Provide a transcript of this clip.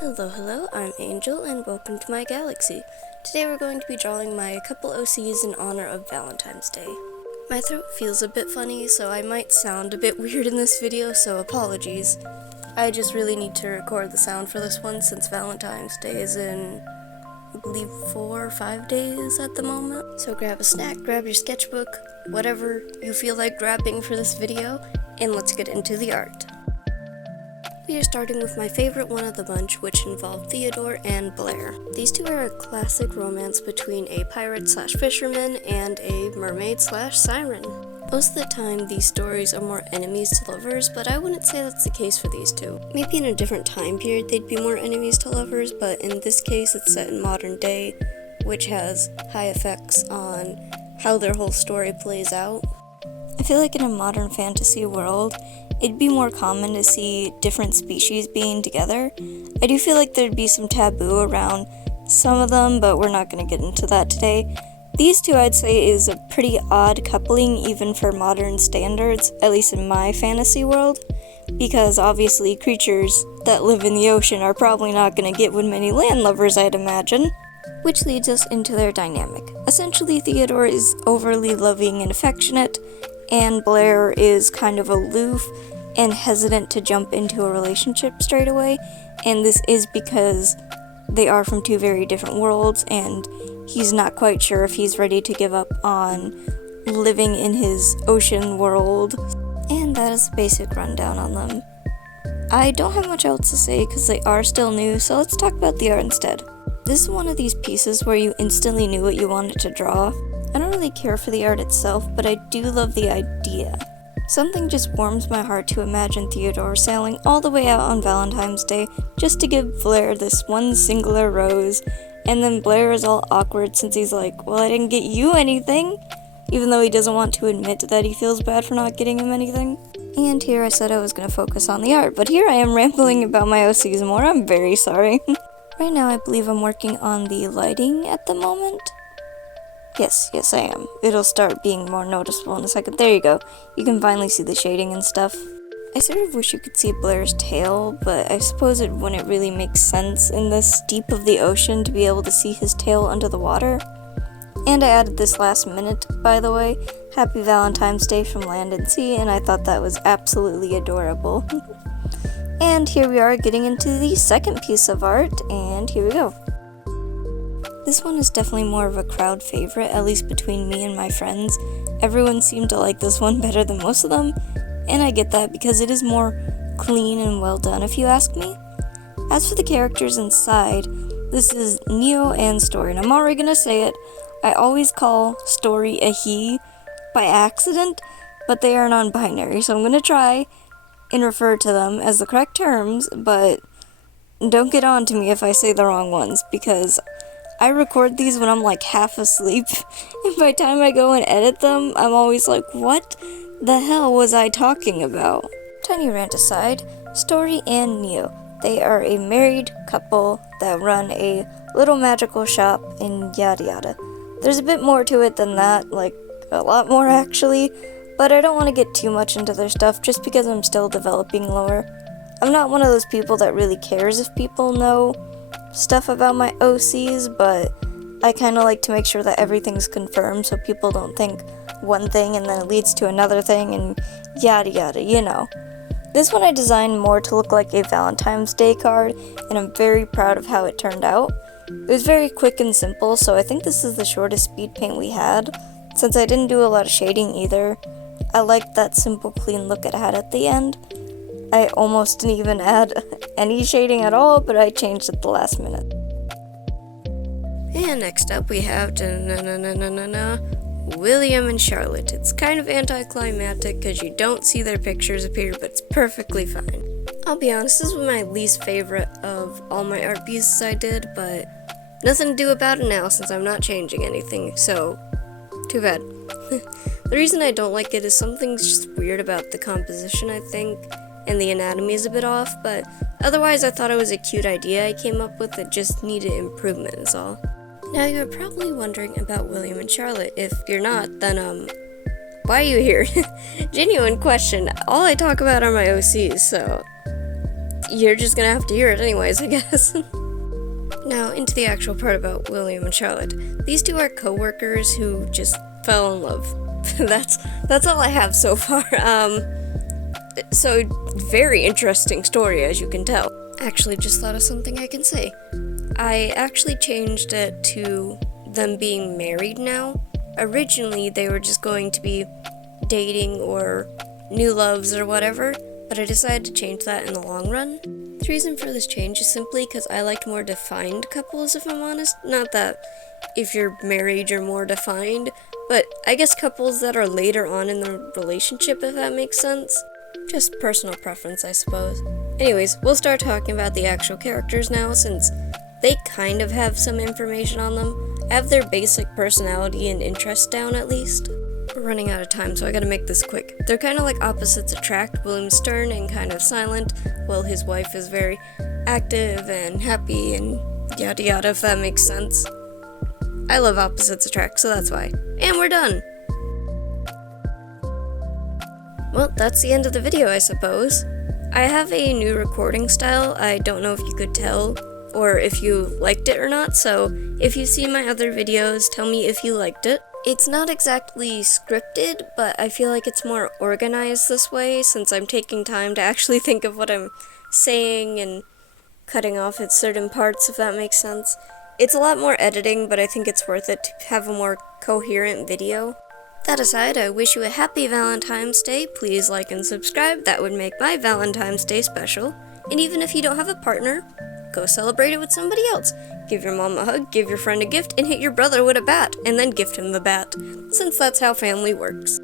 Hello, I'm Angel, and welcome to my galaxy. Today we're going to be drawing my couple OCs in honor of Valentine's Day. My throat feels a bit funny, so I might sound a bit weird in this video, so apologies. I just really need to record the sound for this one since Valentine's Day is in, I believe, 4 or 5 days at the moment. So grab a snack, grab your sketchbook, whatever you feel like grabbing for this video, and let's get into the art. We are starting with my favorite one of the bunch, which involved Theodore and Blair. These two are a classic romance between a pirate/fisherman and a mermaid/siren. Most of the time, these stories are more enemies to lovers, but I wouldn't say that's the case for these two. Maybe in a different time period they'd be more enemies to lovers, but in this case it's set in modern day, which has high effects on how their whole story plays out. I feel like in a modern fantasy world, it'd be more common to see different species being together. I do feel like there'd be some taboo around some of them, but we're not going to get into that today. These two, I'd say, is a pretty odd coupling even for modern standards, at least in my fantasy world, because obviously creatures that live in the ocean are probably not going to get with many land lovers, I'd imagine. Which leads us into their dynamic. Essentially, Theodore is overly loving and affectionate, and Blair is kind of aloof and hesitant to jump into a relationship straight away, and this is because they are from two very different worlds, and he's not quite sure if he's ready to give up on living in his ocean world. And that is the basic rundown on them. I don't have much else to say because they are still new, so let's talk about the art instead. This is one of these pieces where you instantly knew what you wanted to draw. I don't really care for the art itself, but I do love the idea. Something just warms my heart to imagine Theodore sailing all the way out on Valentine's Day just to give Blair this one singular rose, and then Blair is all awkward since he's like, well, I didn't get you anything, even though he doesn't want to admit that he feels bad for not getting him anything. And here I said I was going to focus on the art, but here I am rambling about my OCs more. I'm very sorry. Right now I believe I'm working on the lighting at the moment. Yes, I am. It'll start being more noticeable in a second. There you go. You can finally see the shading and stuff. I sort of wish you could see Blair's tail, but I suppose it wouldn't really make sense in this deep of the ocean to be able to see his tail under the water. And I added this last minute, by the way. Happy Valentine's Day from Land and Sea, and I thought that was absolutely adorable. And here we are getting into the second piece of art, and here we go. This one is definitely more of a crowd favorite, at least between me and my friends. Everyone seemed to like this one better than most of them, and I get that because it is more clean and well done if you ask me. As for the characters inside, this is Neo and Story, and I'm already gonna say it, I always call Story a he by accident, but they are non-binary, so I'm gonna try and refer to them as the correct terms, but don't get on to me if I say the wrong ones, because I record these when I'm like half asleep, and by the time I go and edit them, I'm always like, what the hell was I talking about? Tiny rant aside, Story and Neo, they are a married couple that run a little magical shop in yada yada. There's a bit more to it than that, like a lot more actually, but I don't want to get too much into their stuff just because I'm still developing lore. I'm not one of those people that really cares if people know stuff about my OCs, but I kind of like to make sure that everything's confirmed so people don't think one thing and then it leads to another thing and yada yada, you know. This one I designed more to look like a Valentine's Day card, and I'm very proud of how it turned out. It was very quick and simple, so I think this is the shortest speed paint we had, since I didn't do a lot of shading either. I liked that simple clean look it had at the end. I almost didn't even add any shading at all, but I changed at the last minute. And next up we have William and Charlotte. It's kind of anticlimactic because you don't see their pictures appear, but it's perfectly fine. I'll be honest, this was my least favorite of all my art pieces I did, but nothing to do about it now since I'm not changing anything, so too bad. The reason I don't like it is something's just weird about the composition, I think, and the anatomy is a bit off, but otherwise I thought it was a cute idea I came up with that just needed improvement is all. Now you're probably wondering about William and Charlotte. If you're not, then why are you here? Genuine question. All I talk about are my OCs, so you're just gonna have to hear it anyways, I guess. Now, into the actual part about William and Charlotte. These two are co-workers who just fell in love. That's all I have so far. So, very interesting story, as you can tell. Actually, just thought of something I can say. I actually changed it to them being married now. Originally, they were just going to be dating or new loves or whatever, but I decided to change that in the long run. The reason for this change is simply because I liked more defined couples, if I'm honest. Not that if you're married, you're more defined, but I guess couples that are later on in the relationship, if that makes sense. Just personal preference, I suppose. Anyways, we'll start talking about the actual characters now, since they kind of have some information on them. I have their basic personality and interests down, at least. We're running out of time, so I gotta make this quick. They're kind of like opposites attract. William's stern and kind of silent, while his wife is very active and happy and yada yada, if that makes sense. I love opposites attract, so that's why. And we're done! Well, that's the end of the video, I suppose. I have a new recording style. I don't know if you could tell, or if you liked it or not, so if you've seen my other videos, tell me if you liked it. It's not exactly scripted, but I feel like it's more organized this way, since I'm taking time to actually think of what I'm saying and cutting off at certain parts, if that makes sense. It's a lot more editing, but I think it's worth it to have a more coherent video. That aside, I wish you a happy Valentine's Day. Please like and subscribe. That would make my Valentine's Day special. And even if you don't have a partner, go celebrate it with somebody else. Give your mom a hug, give your friend a gift, and hit your brother with a bat, and then gift him the bat, since that's how family works.